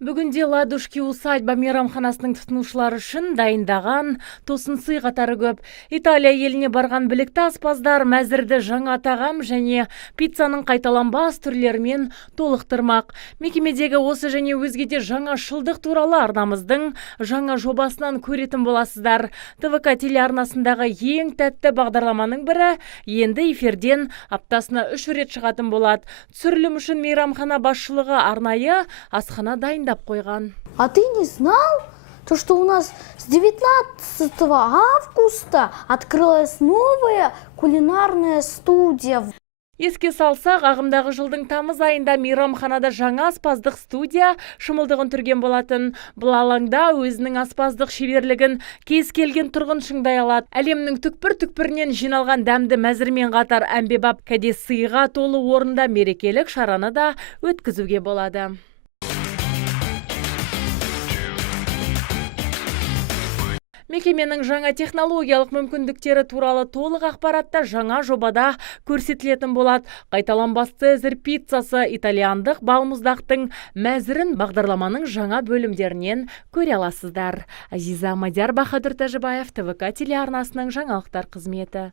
Бүгінде Ладушки усадьба мейрамханасының тұтынушылары үшін дайындаған тосын сый қатары көп. Италия еліне барған білікті аспаздар мәзірді жаңа тағам және пиццаның қайталанбас түрлерімен толықтырмақ. Мекемедегі осы және өзге де жаңа шылдық туралы арнамыздың жаңа жобасынан көретін боласыздар. ТВК телеарнасындағы ең тәтті бағдарламаның бірі енді эфирден аптасына 3 рет шығатын болады. Түсірілім үшін мейрамхана басшылығы арнайы асхана дайындап қойған. А ты не знал, что у нас с 19 августа открылась новая кулинарная студия? Еске салсақ, ағымдағы жылдың тамыз айында мейрамханада жаңа аспаздық студия шымылдығын түрген болатын. Бұл алаңда өзінің аспаздық шеберлігін кез келген тұрғын шыңдай алады. Әлемнің түкпір-түкпірінен жиналған дәмді мәзірмен қатар әмбебап кәде сыйға толы орында мерекелік шараны да өткізуге болады. Мекеменің жаңа технологиялық мүмкіндіктері туралы толық ақпаратта жаңа жобада көрсетілетін болады. Қайталанбас Цезарь пиццасы, итальяндық балмұздақтың мәзірін бағдарламаның жаңа бөлімдерінен көре аласыздар. Азиза Мадияр, Бахадүр Тәжібаев, ТВК телеарнасының жаңалықтар қызметі.